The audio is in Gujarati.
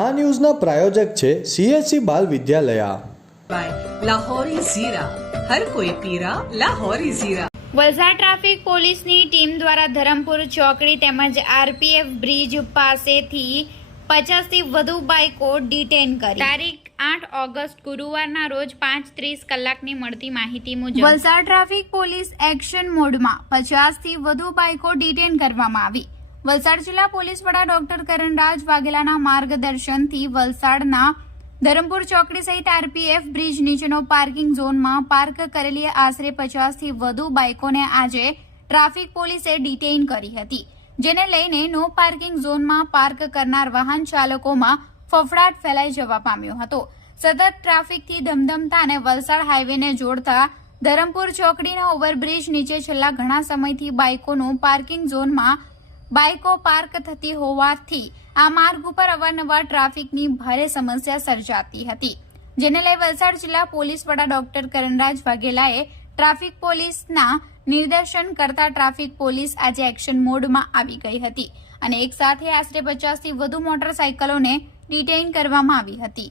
આ ન્યૂઝના પ્રાયોજક છે CSC બાલ વિદ્યાલયા. લાહોરી ઝીરા, હર કોઈ પીરા લાહોરી ઝીરા. વલસાડ ટ્રાફિક પોલીસની ટીમ દ્વારા ધરમપુર ચોકડી તેમજ RPF બ્રિજ પાસેથી 50 થી વધુ બાઇકો ડિટેન કરી. તારીખ 8 ઓગસ્ટ ગુરુવારના રોજ 5:30 કલાકની મળતી માહિતી મુજબ વલસાડ ટ્રાફિક પોલીસ એક્શન મોડમાં 50 થી વધુ બાઇકો ડિટેન કરવામાં આવી. વલસાડ જિલ્લા પોલીસ વડા ડોક્ટર કરણરાજ વાઘેલાના માર્ગદર્શનથી વલસાડના ધરમપુર ચોકડી સહિત RPF બ્રિજ નીચેનો પાર્કિંગ ઝોનમાં પાર્ક કરેલી આશરે 50 થી વધુ બાઇકોને આજે ટ્રાફિક પોલીસે ડિટેઇન કરી હતી, જેને લઈને નો પાર્કિંગ ઝોનમાં પાર્ક કરનાર વાહન ચાલકોમાં ફફડાટ ફેલાઈ જવા પામ્યો હતો. સતત ટ્રાફિકથી ધમધમતા અને વલસાડ હાઈવેને જોડતા ધરમપુર ચોકડીના ઓવરબ્રિજ નીચે છેલ્લા ઘણા સમયથી બાઇકોનું પાર્કિંગ ઝોનમાં બાઇકો પાર્ક થતી હોવાથી આ માર્ગ ઉપર અવારનવાર ટ્રાફિકની ભારે સમસ્યા સર્જાતી હતી, જેને લઈ વલસાડ જિલ્લા પોલીસ વડા ડોક્ટર કરણરાજ વાઘેલાએ ટ્રાફિક પોલીસના નિર્દેશન કરતા ટ્રાફિક પોલીસ આજે એક્શન મોડમાં આવી ગઈ હતી અને એક સાથે આશરે 50 થી વધુ મોટરસાયકલોને ડિટેઇન કરવામાં આવી હતી.